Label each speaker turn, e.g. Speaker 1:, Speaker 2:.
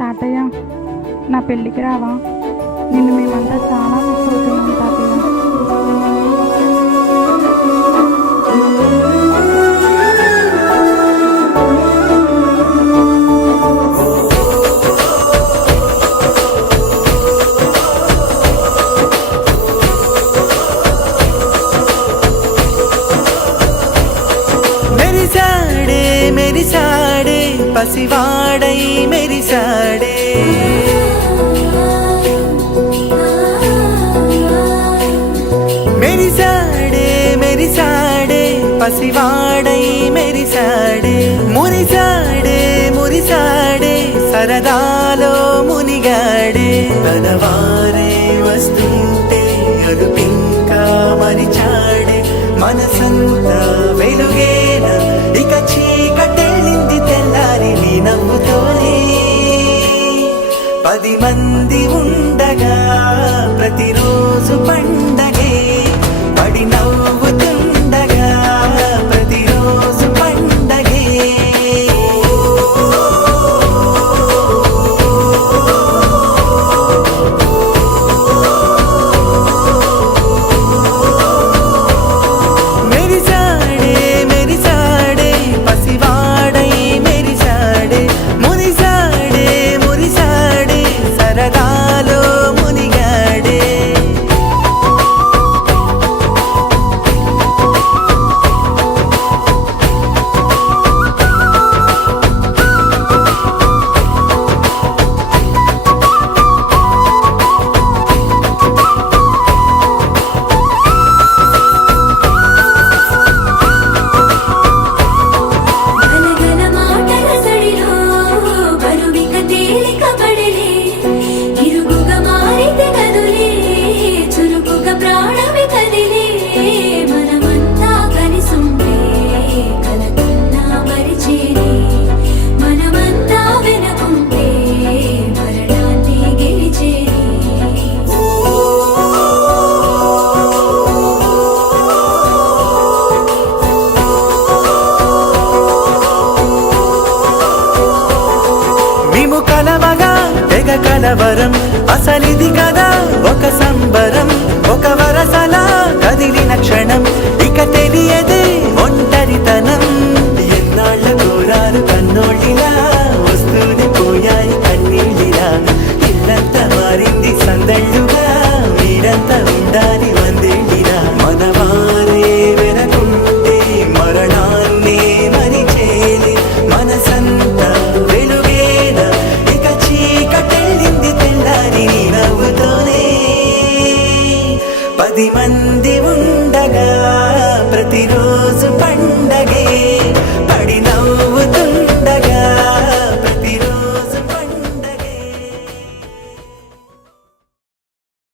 Speaker 1: తాతయ్య నా పెళ్ళికి రావా? నిన్ను మేమంతా చాలా మిస్ అవుతున్నాం తాతయ్య.
Speaker 2: మెరిసాడే మెరిసాడే పసివాడై మెరిసాడే. మెరిసాడే మెరిసాడే పసివాడై మెరిసాడే. మురిసాడే మురిసాడే సరదాలో మునిగాడే. పదవారే వస్తుంటే అడుపింకా మరిచాడే. మనసంతా
Speaker 3: 你们
Speaker 2: 的 కలవగా తెగ కలవరం. అసలిది కదా ఒక ఉండగా ప్రతిరోజు పండగే పడి